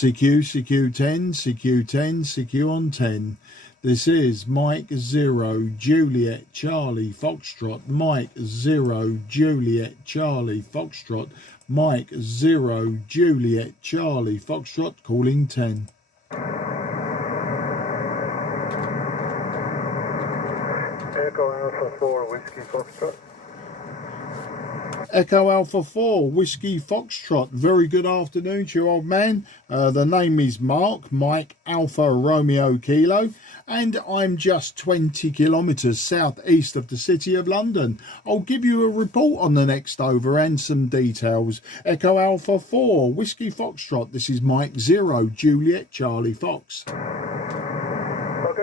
CQ10, CQ10, CQ on 10. This is Mike 0 Juliet Charlie Foxtrot, Mike 0 Juliet Charlie Foxtrot, Mike 0 Juliet Charlie Foxtrot, calling 10. Echo Alpha 4 Whiskey Foxtrot. Echo Alpha 4 Whiskey Foxtrot. Very good afternoon to you, old man. The name is Mark, Mike Alpha Romeo Kilo, and I'm just 20 kilometres southeast of the city of London. I'll give you a report on the next over and some details. Echo Alpha 4 Whiskey Foxtrot. This is Mike 0 Juliet Charlie Fox. Okay,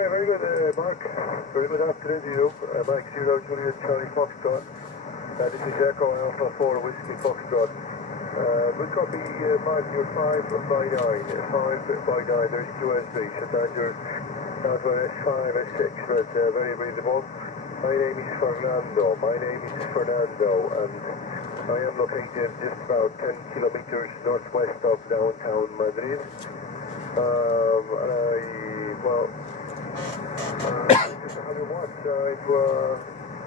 very good, Mark. Very good afternoon to you. Mike 0 Juliet Charlie Foxtrot. This is Echo Alpha 4 Whiskey Foxtrot. We've got the Mark, your 5 by 9. 5 by 9, there's QSO. So that's your S5, S6, but very readable. My name is Fernando. And I am located just about 10 kilometers northwest of downtown Madrid. Just 100 watts.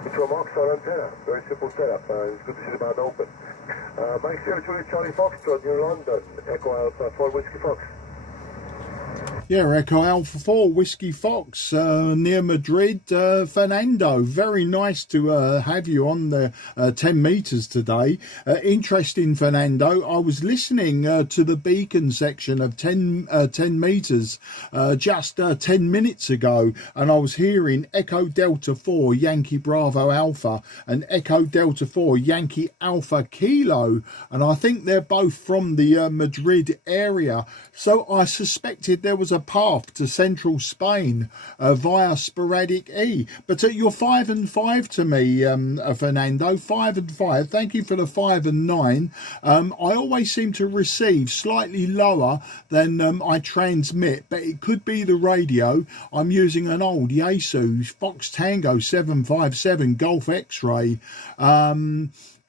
It's from Oxford antenna, very simple setup, it's good to see the band open. Mike 0 Juliet Charlie Foxtrot near London, Echo Alpha 4 Whiskey Fox. Yeah, Echo Alpha 4 Whiskey Fox near Madrid. Fernando, very nice to have you on the 10 metres today. Interesting, Fernando. I was listening to the beacon section of 10 metres just 10 minutes ago, and I was hearing Echo Delta 4 Yankee Bravo Alpha and Echo Delta 4 Yankee Alpha Kilo, and I think they're both from the Madrid area. So I suspected there was a path to central Spain via sporadic E, but you're 5 and 5 to me, Fernando. 5 and 5. Thank you for the 5 and 9. I always seem to receive slightly lower than I transmit, but it could be the radio. I'm using an old Yaesu Fox Tango 757 Golf X-ray.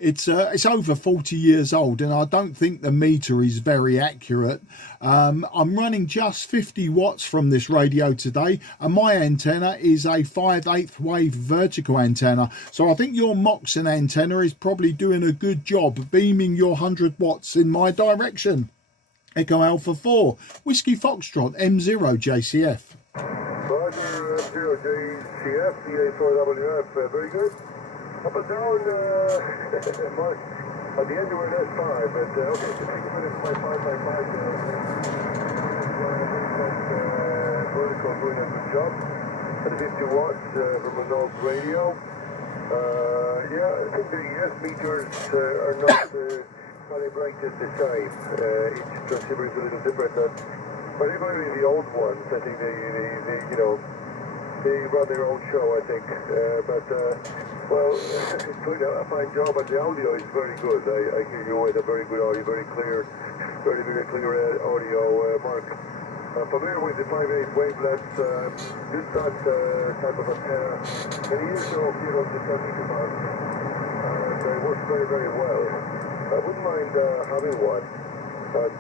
It's over 40 years old, and I don't think the meter is very accurate. I'm running just 50 watts from this radio today, and my antenna is a 5/8 wave vertical antenna. So I think your Moxon antenna is probably doing a good job beaming your 100 watts in my direction. Echo Alpha 4 Whiskey Foxtrot M0 JCF. Roger, M0 JCF, PA4WF, very good. Up and down, Mark, at the end we're at S5, but okay, just take a minute for my 5x5 vertical doing a good job. At 50 watts from an old radio. Yeah, I think the S meters are not calibrated the same. Each transceiver is a little different, particularly the old ones. I think they run their own show, I think, well, it's doing a fine job, and the audio is very good. I hear you with a very good audio, very clear audio, Mark. Familiar with the 5/8 wavelengths, used that type of antenna many years ago here on the Czech Republic, and it works very, very well. I wouldn't mind having one, but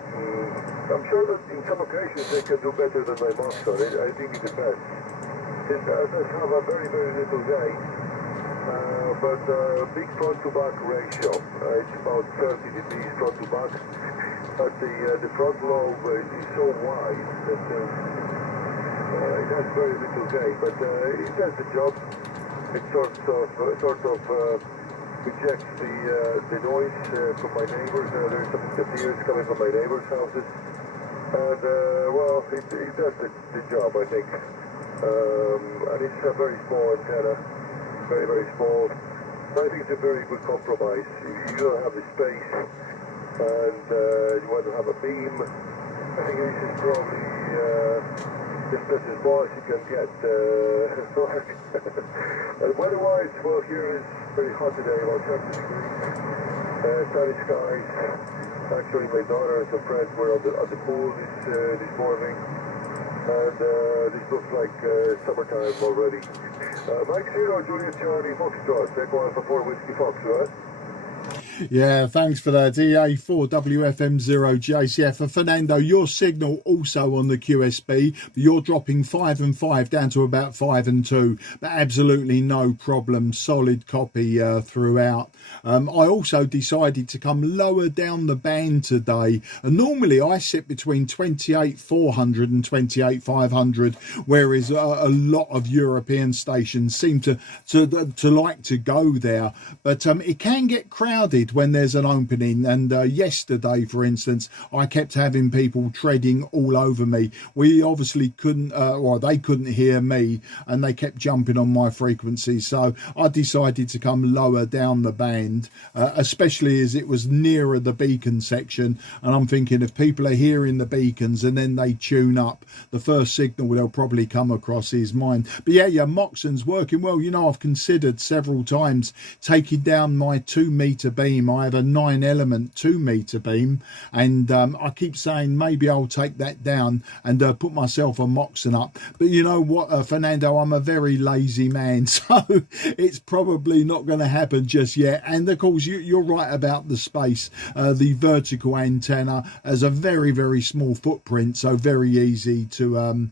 I'm sure that in some occasions they can do better than my Moxon. I think it depends. It does have a very, very little gate, but big front-to-back ratio. It's about 30 degrees front-to-back, but the front lobe is so wide that it has very little gate, but it does the job. It sort of rejects the noise from my neighbors. There's some ears coming from my neighbors' houses, and well, it does the job, I think. And it's a very small antenna, very, very small. I think it's a very good compromise. If you don't have the space and you want to have a beam, I think this is probably just as small as you can get. And weather-wise, well, here is very hot today, about 70 degrees. Sunny skies. Actually, my daughter and some friends were at the pool this morning. And this looks like summertime already. Mike 0 Juliet Charlie Foxtrot, Echo Alpha 4 Whiskey Fox, right? Yeah, thanks for that. EA4WFM0JCF. Fernando, your signal also on the QSB, but you're dropping 5 and 5 down to about 5 and 2, but absolutely no problem. Solid copy throughout. I also decided to come lower down the band today. And normally I sit between 28,400 and 28,500, whereas a lot of European stations seem to like to go there. But it can get crowded when there's an opening, and yesterday, for instance, I kept having people treading all over me. We obviously couldn't, well, they couldn't hear me, and they kept jumping on my frequency, so I decided to come lower down the band, especially as it was nearer the beacon section, and I'm thinking if people are hearing the beacons and then they tune up, the first signal they'll probably come across is mine. But yeah, your Moxon's working well. You know, I've considered several times taking down my 2-meter beam. I have a 9-element 2-meter beam, and I keep saying maybe I'll take that down and put myself a Moxon up. But you know what, Fernando, I'm a very lazy man, so it's probably not going to happen just yet. And of course, you're right about the space. The vertical antenna has a very, very small footprint, so very easy to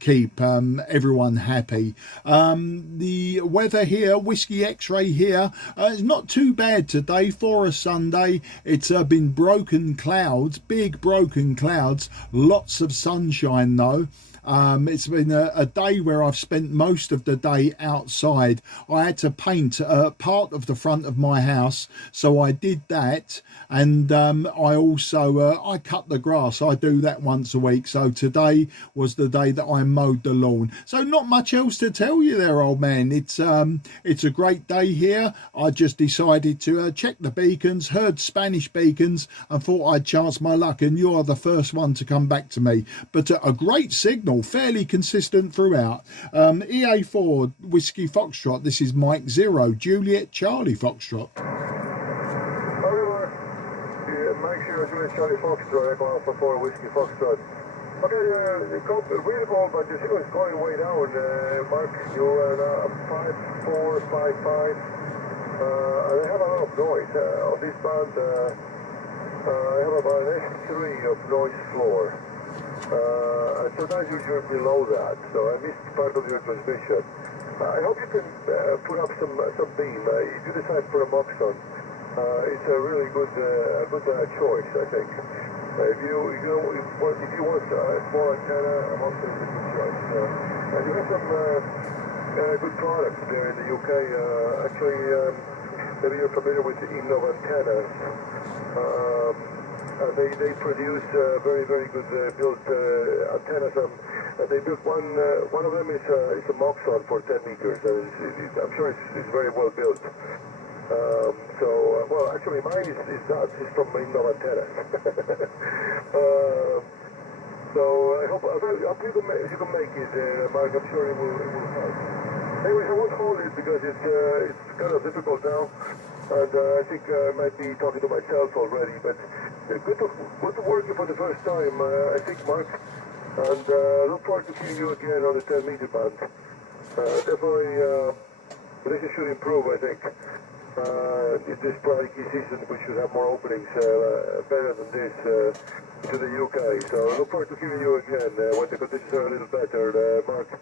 keep everyone happy. The weather here, Whiskey X-ray here, is not too bad today for a Sunday. It's been broken clouds, big broken clouds, lots of sunshine though. It's been a day where I've spent most of the day outside. I had to paint part of the front of my house, so I did that, and I also I cut the grass. I do that once a week, so today was the day that I mowed the lawn. So not much else to tell you there, old man. It's a great day here. I just decided to check the beacons, heard Spanish beacons, and thought I'd chance my luck, and you're the first one to come back to me. But a great signal, fairly consistent throughout. EA4 Whiskey Foxtrot, this is Mike 0 Juliet Charlie Foxtrot. However, Mike 0 Juliet Charlie Foxtrot, Echo Alpha 4 Whiskey Foxtrot. Okay, the really cold, but the signal is going way down. Mark, you're at 5455. I have a lot of noise on this band. I have about an S3 of noise floor. And sometimes you're below that, so I missed part of your transmission. I hope you can put up some beam. If you decide for a Moxon, it's a really good choice, I think. If you want a small antenna, a Moxon is a good choice. And you have some good products there in the UK. Actually, maybe you're familiar with the Innov antennas. They produce very, very good built antennas. They built one of them is a Moxon for 10 meters. I'm sure it's very well built. Well, actually mine is not. It's from Innov antennas. So I hope you can make it, Mark. I'm sure it will help. Anyways, I won't hold it because it's kind of difficult now. And I think I might be talking to myself already, but good to work for the first time, I think, Mark. And look forward to seeing you again on the 10-meter band. Definitely, this should improve, I think. In this probably key season, we should have more openings better than this to the UK. So look forward to hearing you again when the conditions are a little better, Mark.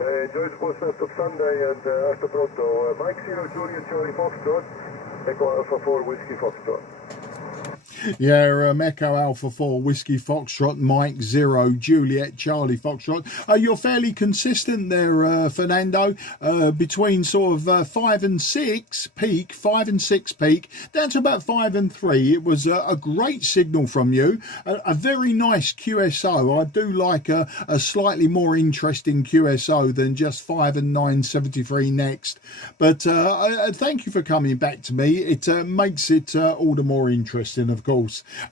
Enjoy the post of Sunday, and hasta pronto. Mike 0 Juliet Charlie Foxtrot, Echo Alpha 4 Whiskey Foxtrot. Yeah, Echo Alpha 4 Whiskey Foxtrot, Mike 0 Juliet Charlie Foxtrot. You're fairly consistent there, Fernando, between sort of 5 and 6 peak, down to about 5 and 3. It was a great signal from you, a very nice QSO. I do like a slightly more interesting QSO than just 5 and 973 next. But thank you for coming back to me. It makes it all the more interesting, of course.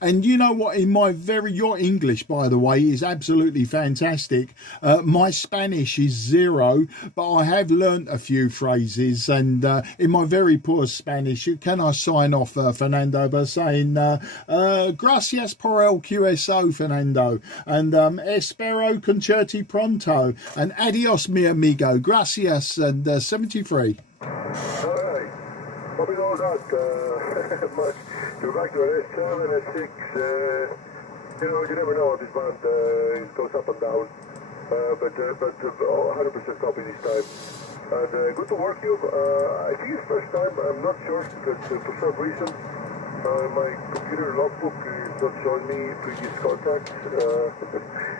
And you know what, your English, by the way, is absolutely fantastic. My Spanish is 0, but I have learnt a few phrases, and in my very poor Spanish, can I sign off, Fernando, by saying gracias por el QSO, Fernando, and espero concerti pronto, and adios mi amigo, gracias, and 73. All right. Hope it all that. You're back to an S7, S6. You know, you never know on this band. It goes up and down. But 100% copy this time. And good to work you. I think it's first time. I'm not sure because for some reason my computer logbook is not showing me previous contacts.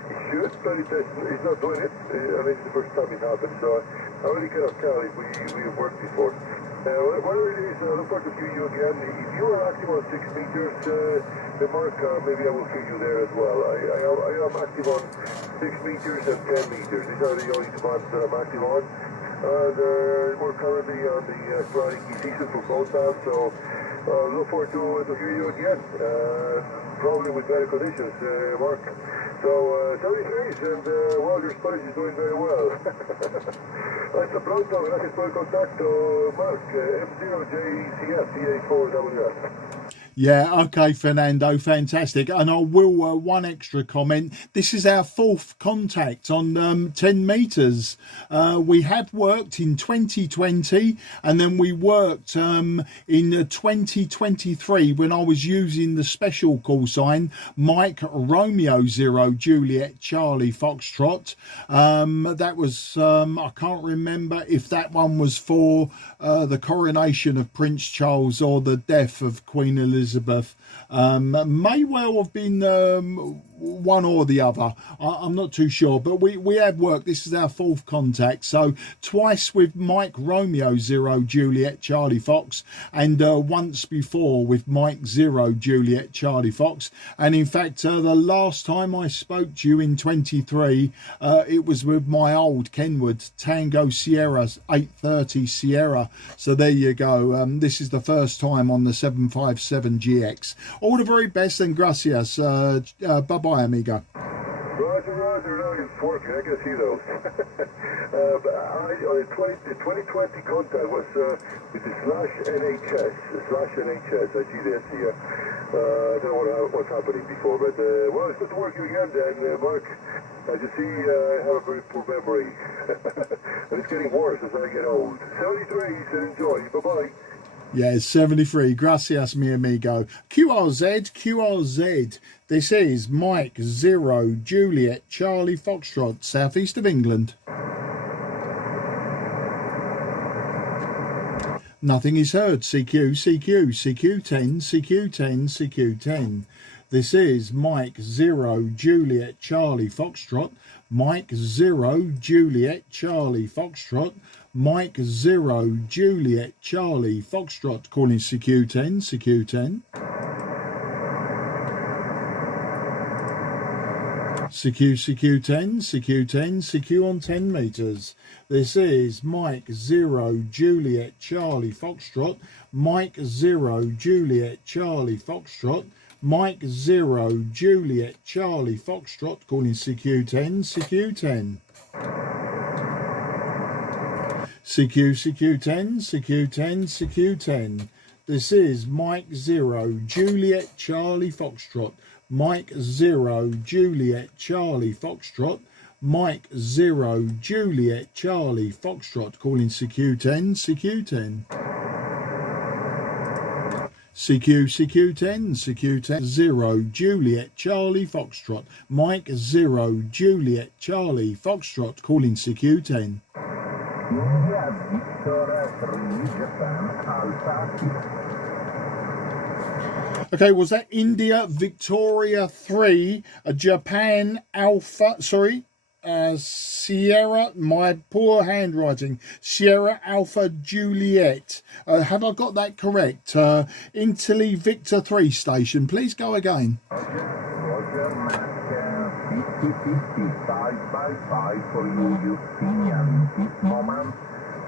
It should, but it's not doing it. I mean, it's the first time it happened, so I really cannot tell if we have worked before. Whatever it is, I look forward to hear you again. If you are active on 6 meters, the mark, maybe I will hear you there as well. I am active on 6 meters and 10 meters. These are the only two bands that I'm active on. And we're currently on the flying season for both bands, so look forward to hear you again. Probably with better conditions, Mark. So, 73s, and well, your Spanish is doing very well. Hasta pronto, gracias por el contacto, Mark. M0JCF, CA4WS. Yeah, okay, Fernando, fantastic. And I will, one extra comment. This is our 4th contact on 10 metres. We had worked in 2020 and then we worked in 2023 when I was using the special call sign, Mike Romeo 0 Juliet Charlie Foxtrot. That was, I can't remember if that one was for the coronation of Prince Charles or the death of Queen Elizabeth. May well have been one or the other. I'm not too sure, but we have worked. This is our 4th contact, so twice with Mike Romeo 0 Juliet Charlie Fox, and once before with Mike 0 Juliet Charlie Fox. And in fact, the last time I spoke to you in 23, it was with my old Kenwood Tango Sierra 830 Sierra. So there you go. This is the first time on the 757GX. All the very best and gracias. Bye-bye, amigo. Roger, now it's working. I can see those. The 2020 contact was with the /NHS. I see this here. I don't know what's happening before, but well, it's good to work you again then, Mark. As you see, I have a very poor memory. And it's getting worse as I get old. 73, so enjoy. Bye-bye. Yeah, 73. Gracias, mi amigo. QRZ. This is Mike 0 Juliet Charlie Foxtrot, southeast of England. Nothing is heard. CQ10. This is Mike 0 Juliet Charlie Foxtrot. Mike 0 Juliet Charlie Foxtrot. Mike 0 Juliet Charlie Foxtrot, calling CQ10. CQ on 10 metres. This is Mike 0 Juliet Charlie Foxtrot. Mike 0 Juliet Charlie Foxtrot. Mike 0 Juliet Charlie Foxtrot, calling CQ10. CQ10. This is Mike 0 Juliet Charlie Foxtrot. Mike 0 Juliet Charlie Foxtrot. Mike 0 Juliet Charlie Foxtrot, calling CQ10. CQ10 0 Juliet Charlie Foxtrot. Mike 0 Juliet Charlie Foxtrot, calling CQ10. Okay, was that India Victoria 3, Japan Alpha, Sierra, my poor handwriting, Sierra Alpha Juliet. Have I got that correct? Italy Victor 3 station, please go again. Roger, Mac, 50-50, 5 for you, Justinian, this moment.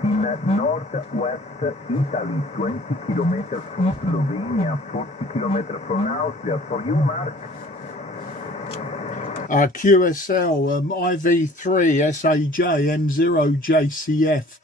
In northwest Italy, 20 kilometers from Slovenia, 40 kilometers from Austria. For you, Mark. QSL IV3 SAJ M0JCF.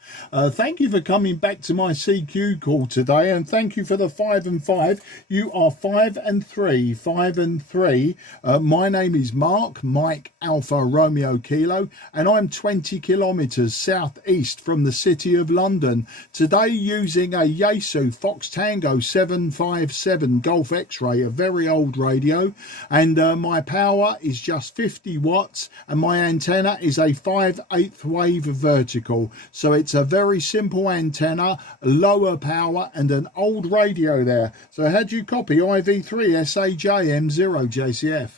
Thank you for coming back to my CQ call today, and thank you for the 5 and 5. You are 5 and 3. 5 and 3. My name is Mark, Mike Alpha Romeo Kilo, and I'm 20 kilometres southeast from the city of London. Today using a Yaesu Fox Tango 757 Golf X-Ray, a very old radio, and my power is just 50 watts, and my antenna is a 5/8 wave vertical, so it's a very simple antenna, lower power, and an old radio there. So how do you copy IV3 SAJ M0JCF?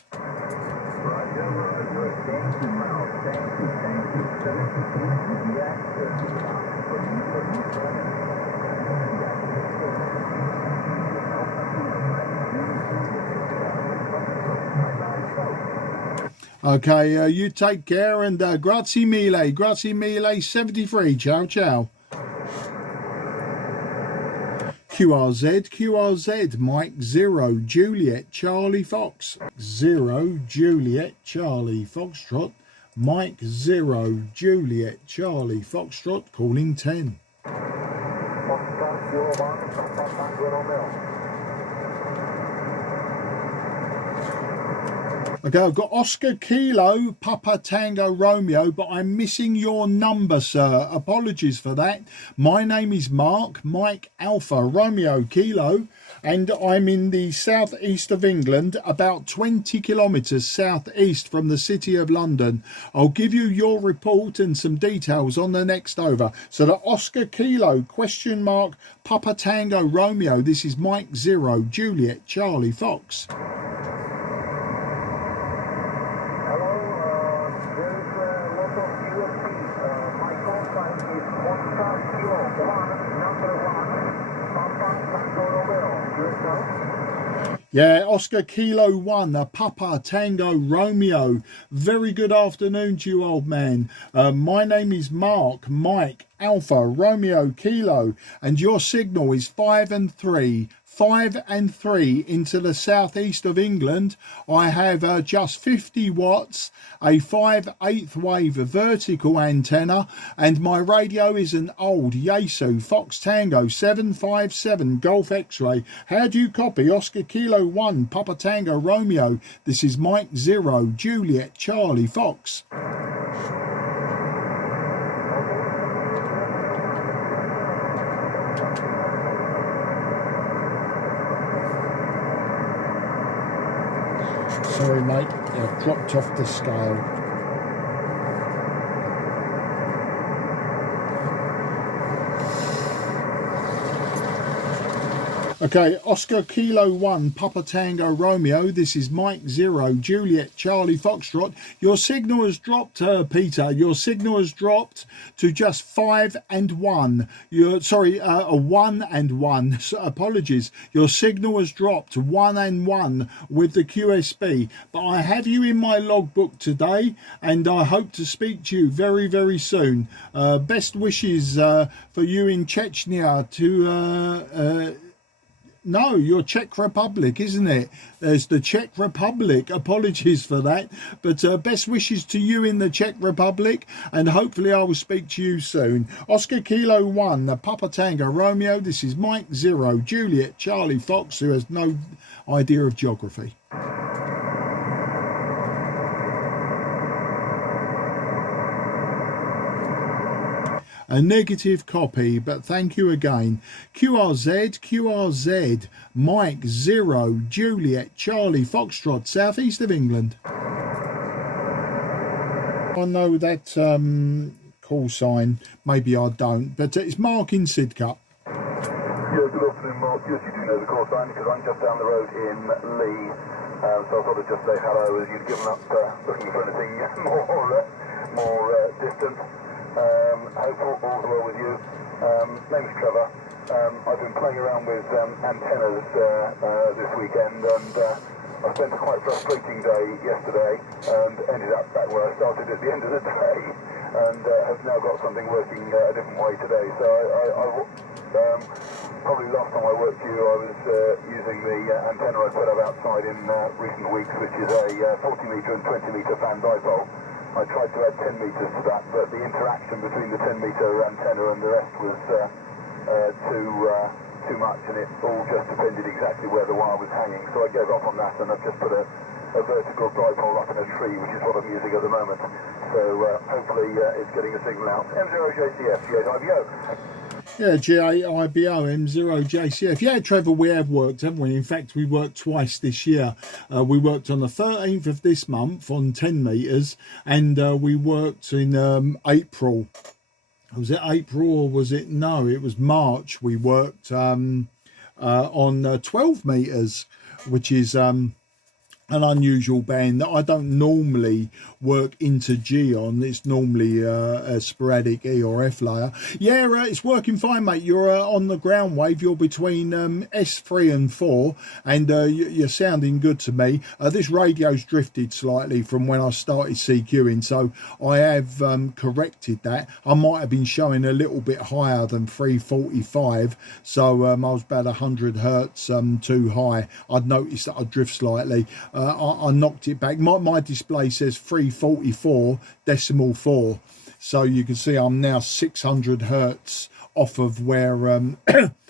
Okay, you take care, and grazie mille 73, ciao ciao. QRZ, Mike 0, Juliet, Charlie Fox, 0, Juliet, Charlie Foxtrot, Mike 0, Juliet, Charlie Foxtrot, calling 10. Okay, I've got Oscar Kilo, Papa Tango Romeo, but I'm missing your number, sir. Apologies for that. My name is Mark, Mike Alpha Romeo Kilo, and I'm in the southeast of England, about 20 kilometres southeast from the city of London. I'll give you your report and some details on the next over. So the Oscar Kilo, question mark, Papa Tango Romeo, this is Mike 0, Juliet, Charlie Fox. Yeah, Oscar Kilo 1, a Papa Tango Romeo. Very good afternoon to you, old man. My name is Mark, Mike Alpha Romeo Kilo, and your signal is 5 and 3. 5 and 3 into the southeast of England. I have just 50 watts, a 5/8 wave vertical antenna, and my radio is an old Yaesu Fox Tango 757 Golf X-Ray. How do you copy Oscar Kilo 1, Papa Tango Romeo? This is Mike 0, Juliet, Charlie Fox. Sorry mate, I've dropped off the scale. Okay, Oscar Kilo 1, Papa Tango Romeo, this is Mike 0, Juliet, Charlie Foxtrot. Your signal has dropped, Peter, your signal has dropped to just 5 and 1. A 1 and 1, so apologies. Your signal has dropped 1 and 1 with the QSB. But I have you in my logbook today, and I hope to speak to you very, very soon. Best wishes for you in Chechnya to... No, you're Czech Republic, isn't it? There's the Czech Republic. Apologies for that. But best wishes to you in the Czech Republic, and hopefully I will speak to you soon. Oscar Kilo 1, the Papa Tango Romeo. This is Mike 0, Juliet, Charlie Fox, who has no idea of geography. A negative copy, but thank you again. QRZ, Mike 0, Juliet, Charlie Foxtrot, southeast of England. I know that call sign, maybe I don't, but it's Mark in Sidcup. Yeah, good afternoon, Mark. Yes, you do know the call sign because I'm just down the road in Lee, so I thought I'd just say hello as you've given up looking for anything more distant. Hope all's well with you. Name's Trevor. I've been playing around with antennas this weekend, and I spent a quite frustrating day yesterday and ended up back where I started at the end of the day, and have now got something working a different way today. So I probably last time I worked for you, I was using the antenna I put up outside in recent weeks, which is a 40 metre and 20 metre fan dipole. I tried to add 10 metres to that, but the interaction between the 10 metre antenna and the rest was too much, and it all just depended exactly where the wire was hanging. So I gave up on that, and I've just put a vertical dipole up in a tree, which is what I'm using at the moment. So hopefully it's getting a signal out. M0JCF, G8IBO. Yeah, G8IBO, M0JCF. Yeah, Trevor, we have worked, haven't we? In fact, we worked twice this year. We worked on the 13th of this month on 10 metres, and we worked in April. Was it April or was it? No, it was March. We worked on 12 metres, which is an unusual band that I don't normally work into G on. It's normally a sporadic E or F layer. Yeah, it's working fine, mate. You're on the ground wave. You're between S3 and 4, and you're sounding good to me. This radio's drifted slightly from when I started CQing, so I have corrected that. I might have been showing a little bit higher than 345, so I was about 100 hertz too high. I'd noticed that I'd drift slightly. I knocked it back. My display says 344.4, so you can see I'm now 600 hertz off of where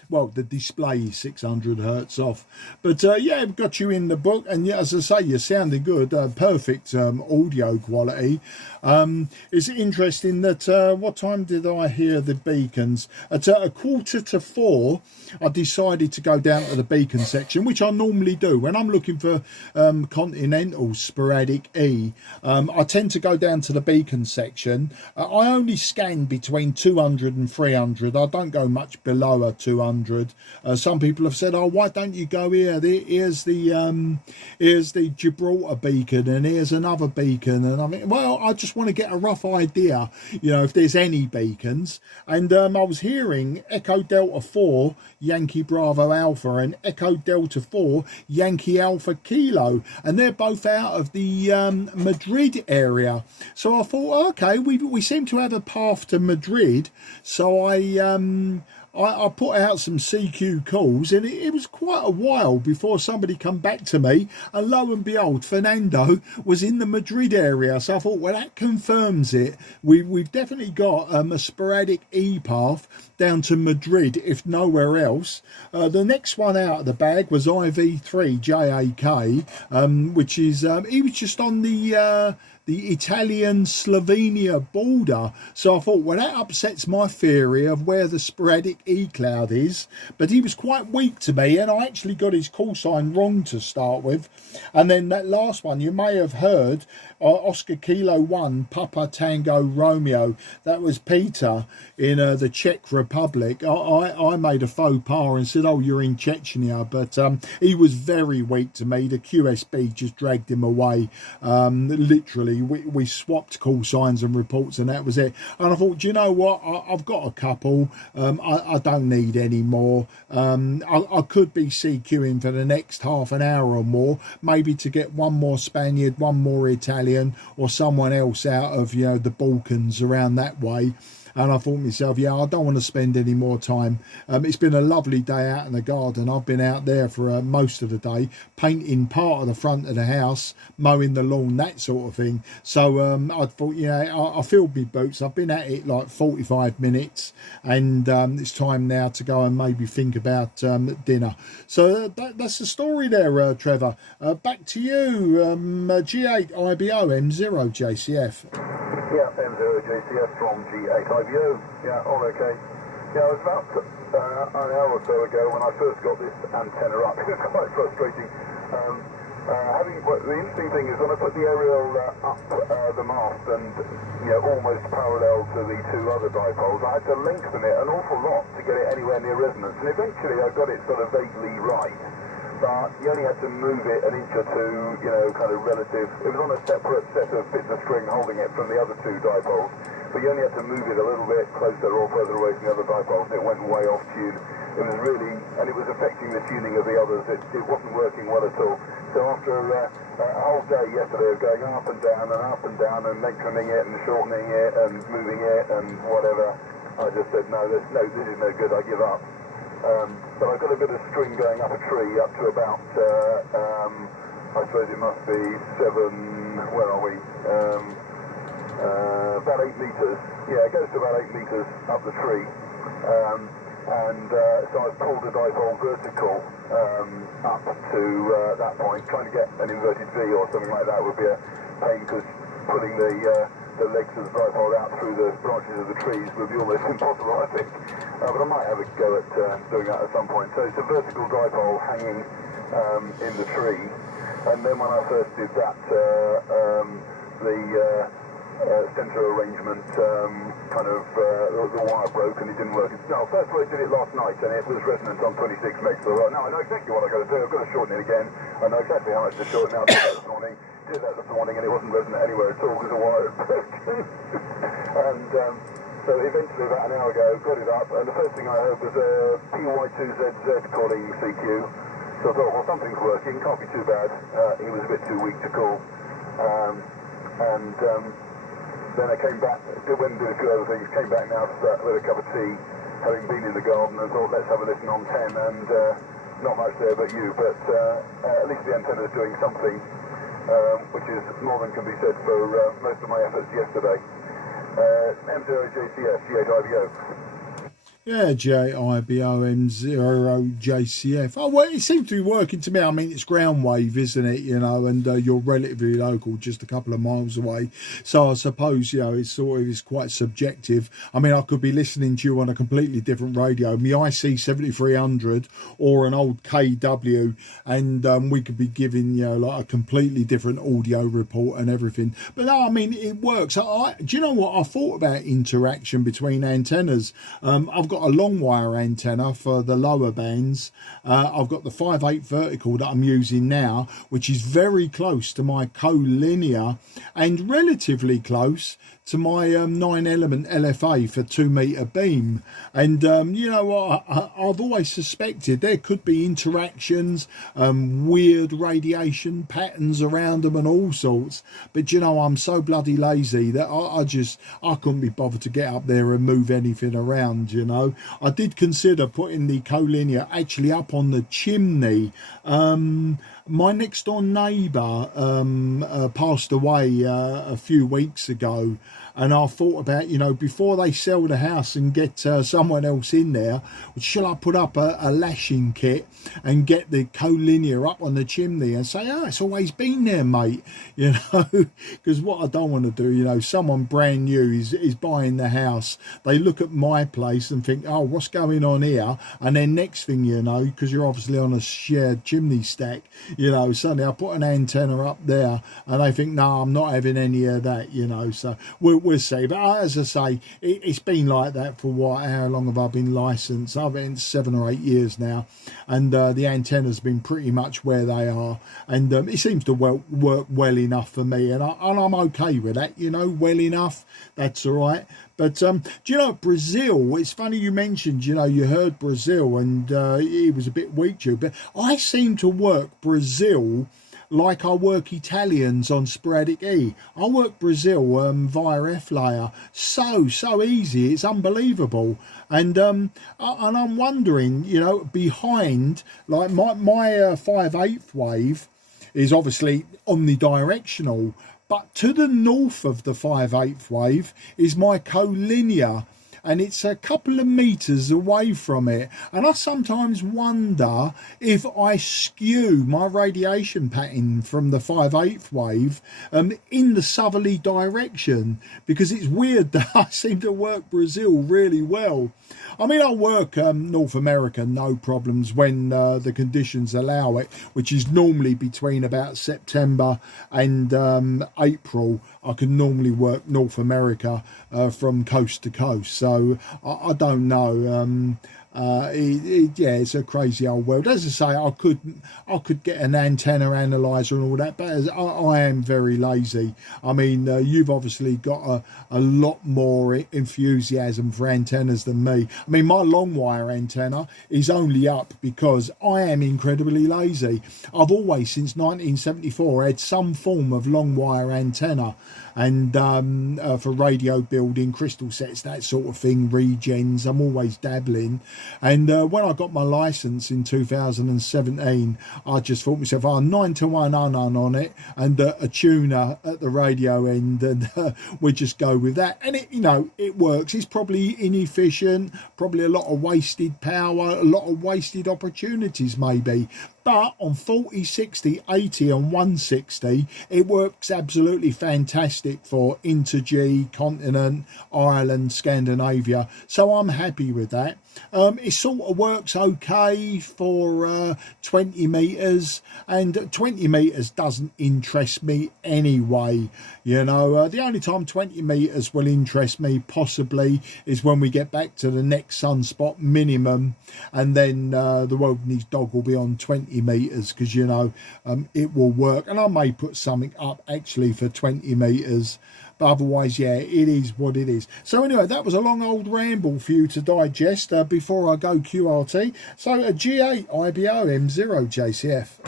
well, the display is 600 hertz off. But yeah, I've got you in the book, and yeah, as I say, you're sounding good. Perfect audio quality. It's interesting that what time did I hear the beacons? At 3:45 I decided to go down to the beacon section, which I normally do when I'm looking for continental sporadic E. I tend to go down to the beacon section. I only scan between 200 and 300. I don't go much below a 200. Some people have said, oh, why don't you go here? Here's the Gibraltar beacon, and here's another beacon. And I mean, well, I just want to get a rough idea, you know, if there's any beacons. And I was hearing Echo Delta 4 Yankee Bravo Alpha and Echo Delta 4 Yankee Alpha Kilo, and they're both out of the Madrid area. So I thought, okay, we seem to have a path to Madrid. So I put out some CQ calls, and it was quite a while before somebody come back to me, and lo and behold, Fernando was in the Madrid area. So I thought, well, that confirms it. We've definitely got a sporadic E path down to Madrid, if nowhere else. The next one out of the bag was IV3JAK, which is he was just on the Italian-Slovenia border. So I thought, well, that upsets my theory of where the sporadic E cloud is. But he was quite weak to me, and I actually got his call sign wrong to start with. And then that last one, you may have heard, Oscar Kilo 1, Papa Tango Romeo. That was Peter in the Czech Republic. I made a faux pas and said, oh, you're in Chechnya. But he was very weak to me. The QSB just dragged him away, literally. We swapped call signs and reports, and that was it. And I thought, do you know what? I've got a couple. I don't need any more. I could be CQing for the next half an hour or more, maybe to get one more Spaniard, one more Italian, or someone else out of, you know, the Balkans around that way. And I thought to myself, yeah, I don't want to spend any more time. It's been a lovely day out in the garden. I've been out there for most of the day, painting part of the front of the house, mowing the lawn, that sort of thing. So I thought, you know, I filled my boots. I've been at it like 45 minutes, and it's time now to go and maybe think about dinner. So that's the story there, Trevor. Back to you, G8IBO M0JCF. Yeah, M0JCF from G8IBO. Yeah, all okay. Yeah, it was about an hour or so ago when I first got this antenna up. It was quite frustrating. The interesting thing is when I put the aerial up the mast and, you know, almost parallel to the two other dipoles, I had to lengthen it an awful lot to get it anywhere near resonance. And eventually I got it sort of vaguely right. But you only had to move it an inch or two, you know, kind of relative. It was on a separate set of bits of string holding it from the other two dipoles. But you only had to move it a little bit closer or further away from the other dipoles. It went way off tune. It was really, and it was affecting the tuning of the others. It wasn't working well at all. So after a whole day yesterday of going up and down and lengthening it and shortening it and moving it and whatever, I just said, no, this is no good. I give up. But I've got a bit of string going up a tree up to about, I suppose it must be 7, where are we? About 8 metres. Yeah, it goes to about 8 metres up the tree. So I've pulled a dipole vertical up to that point. Trying to get an inverted V or something like that would be a pain, because pulling the legs of the dipole out through the branches of the trees would be almost impossible, I think. But I might have a go at doing that at some point. So it's a vertical dipole hanging in the tree. And then when I first did that, the centre arrangement the wire broke and it didn't work. No, first I did it last night and it was resonant on 26 megs. So now I know exactly what I've got to do. I've got to shorten it again. I know exactly how much to shorten it. I did that this morning. Did that this morning and it wasn't resonant anywhere at all because the wire had broken. And so eventually about an hour ago got it up and the first thing I heard was PY2ZZ calling CQ. So I thought, well, something's working, can't be too bad. He was a bit too weak to call. Then I came back, went and did a few other things, came back now with a cup of tea, having been in the garden, and thought, let's have a listen on 10, and not much there but you, but at least the antenna is doing something, which is more than can be said for most of my efforts yesterday. M0JCF, G8IBO. Yeah, JIBOM0JCF. Oh, well, it seems to be working to me. I mean, it's ground wave, isn't it? You know, and you're relatively local, just a couple of miles away. So I suppose, you know, it's quite subjective. I mean, I could be listening to you on a completely different radio, my IC 7300 or an old KW, and we could be giving, you know, like a completely different audio report and everything. But no, I mean, it works. Do you know what? I thought about interaction between antennas. I've got a long wire antenna for the lower bands. I've got the 5/8 vertical that I'm using now, which is very close to my collinear and relatively close to my 9-element LFA for 2-meter beam. And you know what, I've always suspected there could be interactions, weird radiation patterns around them and all sorts, but you know, I'm so bloody lazy that I couldn't be bothered to get up there and move anything around. You know, I did consider putting the collinear actually up on the chimney. My next door neighbour passed away a few weeks ago, and I thought about, you know, before they sell the house and get someone else in there, shall I put up a lashing kit and get the collinear up on the chimney and say, oh, it's always been there, mate, you know, because what I don't want to do, you know, someone brand new is buying the house, they look at my place and think, oh, what's going on here? And then next thing you know, because you're obviously on a shared chimney stack, you know, suddenly I put an antenna up there and they think, no, I'm not having any of that, you know. So we'll see. But as I say, it's been like that for what? How long have I been licensed? I've been 7 or 8 years now, and the antenna's been pretty much where they are, and it seems to work well enough for me, and I'm okay with that, you know, well enough, that's all right. But do you know, Brazil, it's funny you mentioned, you know, you heard Brazil and it was a bit weak to you, but I seem to work Brazil like I work Italians on sporadic E. I work Brazil via F-layer. So easy, it's unbelievable. And I'm wondering, you know, behind, like my 5/8 wave is obviously omnidirectional, but to the north of the 5/8 wave is my collinear, and it's a couple of meters away from it. And I sometimes wonder if I skew my radiation pattern from the 5/8 wave in the southerly direction, because it's weird that I seem to work Brazil really well. I mean, I work North America, no problems, when the conditions allow it, which is normally between about September and April. I can normally work North America from coast to coast. So I don't know. Yeah, it's a crazy old world. As I say, I could get an antenna analyzer and all that, but I am very lazy. I mean, you've obviously got a lot more enthusiasm for antennas than me. I mean, my long wire antenna is only up because I am incredibly lazy. I've always, since 1974, had some form of long wire antenna, and for radio building, crystal sets, that sort of thing, regens, I'm always dabbling. And when I got my license in 2017, I just thought to myself, 9 to 1 on it, and a tuner at the radio end, and we just go with that. And it, you know, it works. It's probably inefficient, probably a lot of wasted power, a lot of wasted opportunities maybe. But on 40, 60, 80 and 160, it works absolutely fantastic for Inter-G, Continent, Ireland, Scandinavia. So I'm happy with that. It sort of works okay for 20 metres, and 20 metres doesn't interest me anyway. You know, the only time 20 metres will interest me possibly is when we get back to the next sunspot minimum, and then the Wilderness Dog will be on 20 metres, because, you know, it will work. And I may put something up actually for 20 metres. But otherwise, yeah, it is what it is. So anyway, that was a long old ramble for you to digest before I go QRT. So a G8 IBO M0 JCF.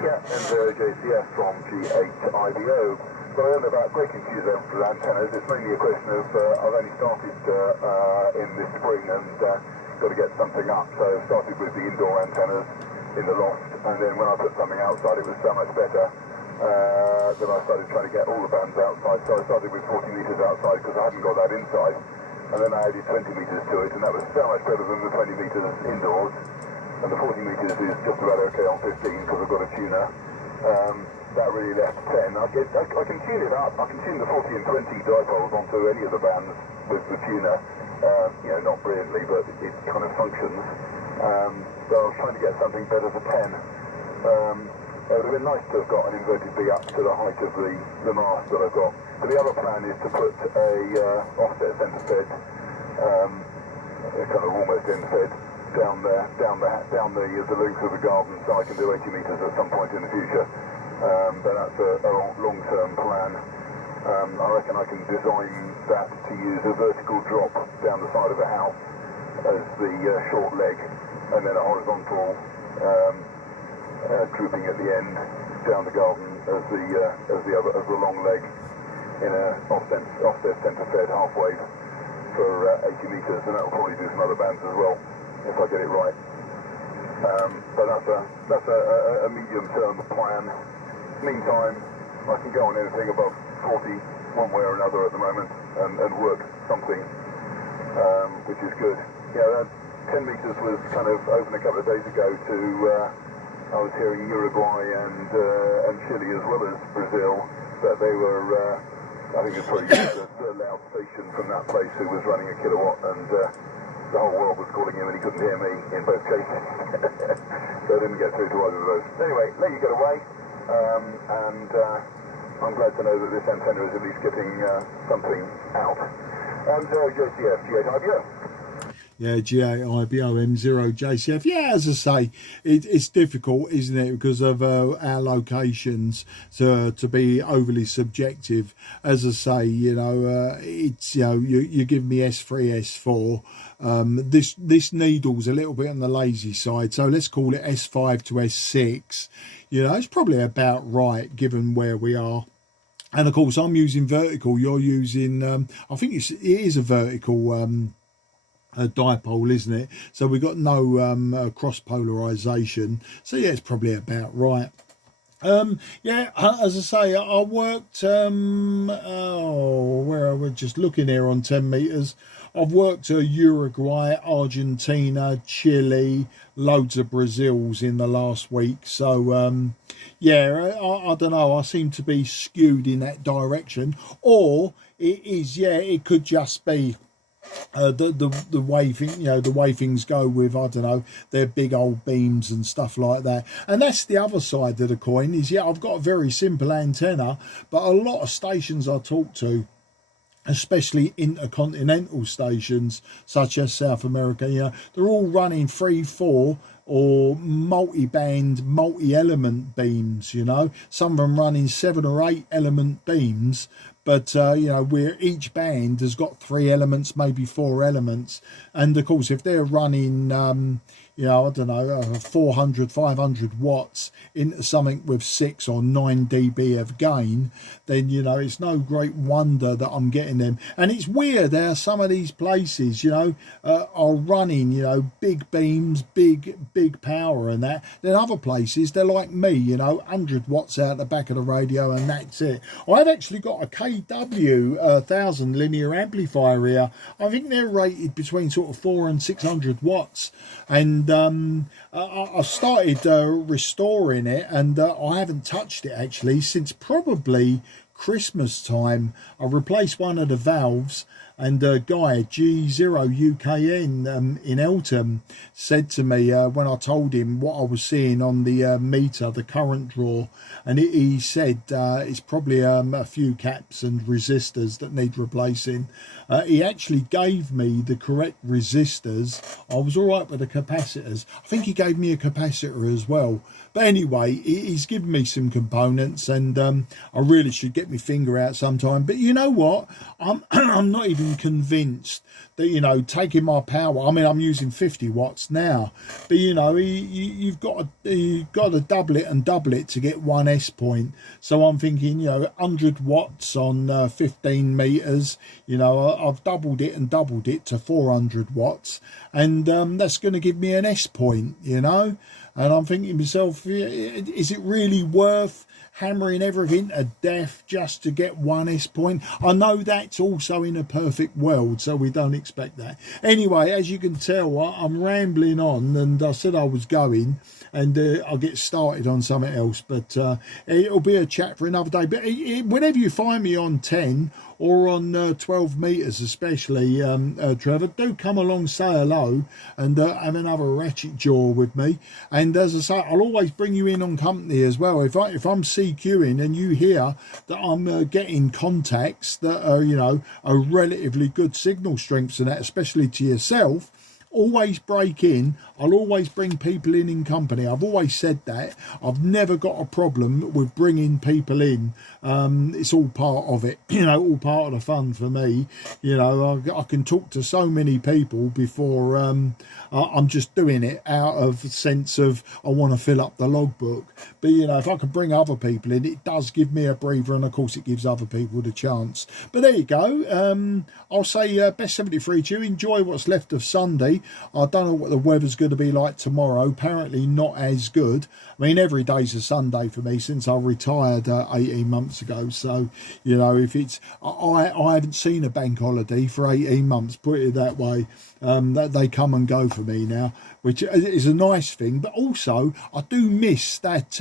Yeah, M0 JCF from G8 IBO. So I learned about braking QSO for antennas. It's mainly a question of I've only started in this spring and got to get something up. So I started with the indoor antennas in the loft, and then when I put something outside, it was so much better. Then I started trying to get all the bands outside, so I started with 40 metres outside because I hadn't got that inside, and then I added 20 metres to it, and that was so much better than the 20 metres indoors, and the 40 metres is just about okay on 15 because I've got a tuner. That really left 10. I can tune it up. I can tune the 40 and 20 dipoles onto any of the bands with the tuner. You know, not brilliantly, but it kind of functions. So I was trying to get something better for 10. It would have been nice to have got an inverted B up to the height of the mast that I've got. But the other plan is to put a offset centre fed, kind of almost end fed, down the length of the garden, so I can do 80 metres at some point in the future. But that's a long-term plan. I reckon I can design that to use a vertical drop down the side of the house as the short leg, and then a horizontal drooping at the end down the garden as the long leg in a offset centre fed half wave for 80 metres, and that will probably do some other bands as well if I get it right. But that's a medium term plan. Meantime, I can go on anything above 40 one way or another at the moment and work something, which is good. Yeah, 10 metres was kind of open a couple of days ago to I was hearing Uruguay and Chile as well as Brazil, but they were I think it's probably the loud station from that place who was running a kilowatt, and the whole world was calling him and he couldn't hear me in both cases. So I didn't get through to either of those. Anyway, let you get away, and I'm glad to know that this antenna is at least getting something out. And JCF, G8 IBO. Yeah, G8 IBO M0 JCF. Yeah, as I say, it's difficult, isn't it, because of our locations to be overly subjective. As I say, you know, it's, you know, you give me S3, S4. This needle's a little bit on the lazy side, so let's call it S5 to S6. You know, it's probably about right given where we are. And of course, I'm using vertical. You're using, I think it is a vertical dipole, isn't it? So we've got no cross polarization. So yeah, it's probably about right. Yeah, as I say, I worked, where we're just looking here on 10 meters. I've worked Uruguay, Argentina, Chile, loads of Brazils in the last week. So, yeah, I don't know. I seem to be skewed in that direction. Or it is, yeah, it could just be the way the way things go with, I don't know, their big old beams and stuff like that. And that's the other side of the coin is, yeah, I've got a very simple antenna, but a lot of stations I talk to, especially intercontinental stations such as South America, you know, they're all running 3, 4 or multi-band, multi-element beams, you know, some of them running 7 or 8 element beams. but you know, where each band has got 3 elements, maybe 4 elements, and of course if they're running you know, I don't know, 400, 500 watts into something with 6 or 9 dB of gain, then, you know, it's no great wonder that I'm getting them. And it's weird how some of these places, you know, are running, you know, big beams, big power and that. Then other places, they're like me, you know, 100 watts out the back of the radio and that's it. I've actually got a KW 1000 linear amplifier here. I think they're rated between sort of 400 and 600 watts. And I started restoring it, and I haven't touched it actually since probably Christmas time. I replaced one of the valves, and a guy, G0UKN in Eltham, said to me when I told him what I was seeing on the meter, the current draw, and he said it's probably a few caps and resistors that need replacing. He actually gave me the correct resistors. I was all right with the capacitors. I think he gave me a capacitor as well. But anyway, he's given me some components, and I really should get my finger out sometime. But you know what? I'm not even convinced that, you know, taking my power, I mean, I'm using 50 watts now, but you know, you've got to double it and double it to get 1 S point. So I'm thinking, you know, 100 watts on 15 meters, you know, I've doubled it and doubled it to 400 watts, and that's going to give me an S point, you know. And I'm thinking to myself, is it really worth hammering everything to death just to get 1 S point? I know that's also in a perfect world, so we don't expect that. Anyway, as you can tell, I'm rambling on, and I said I was going, and I'll get started on something else, but it'll be a chat for another day. But whenever you find me on 10 or on 12 meters especially, Trevor, do come along, say hello, and have another ratchet jaw with me. And as I say, I'll always bring you in on company as well. If I'm CQing and you hear that I'm getting contacts that are, you know, are relatively good signal strengths and that, especially to yourself, always break in. I'll always bring people in company. I've always said that. I've never got a problem with bringing people in. It's all part of it, you know, all part of the fun for me. You know, I can talk to so many people before I'm just doing it out of a sense of I want to fill up the logbook. But, you know, if I can bring other people in, it does give me a breather, and of course it gives other people the chance. But there you go. I'll say best 73 to you. Enjoy what's left of Sunday. I don't know what the weather's going to be like tomorrow. Apparently not as good. I mean, every day's a Sunday for me since I retired 18 months ago. So, you know, if it's, I haven't seen a bank holiday for 18 months, put it that way. That they come and go for me now, which is a nice thing. But also, I do miss that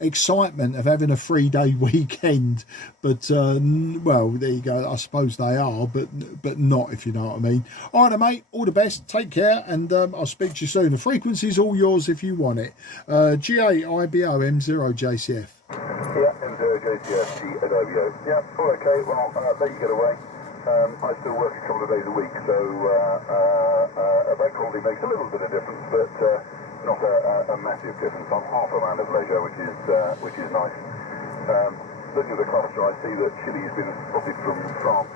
excitement of having a 3-day weekend. But well, there you go. I suppose they are, but not, if you know what I mean. All right, mate. All the best. Take care, and I'll speak to you soon. The frequency's all yours if you want it. GA-IBO M0JCF. Yeah, M0JCF, GA-IBO. Yeah, all okay. Well, there you get away. I still work a couple of days a week, so a bank holiday makes a little bit of difference, but not a massive difference. I'm half a man of leisure, which is nice. Looking at the cluster, I see that Chile's been spotted from France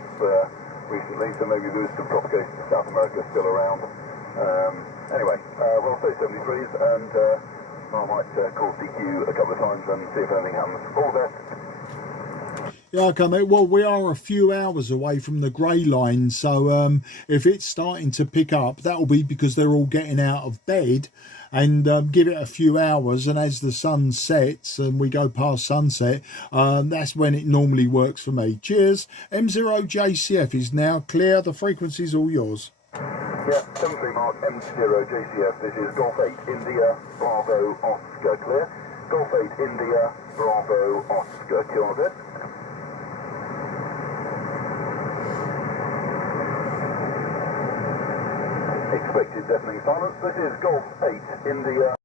recently, so maybe there's some propagation to South America still around. Anyway, we'll say 73s, and I might call CQ a couple of times and see if anything happens. All the best. Yeah, okay, mate. Well, we are a few hours away from the grey line, so if it's starting to pick up, that'll be because they're all getting out of bed, and give it a few hours, and as the sun sets and we go past sunset, that's when it normally works for me. Cheers. M0JCF is now clear. The frequency's all yours. Yeah, 73 mark M0JCF. This is Golf 8 India Bravo Oscar, clear. Golf 8 India Bravo Oscar, kilometer. Expected deafening silence. This is Golf 8 India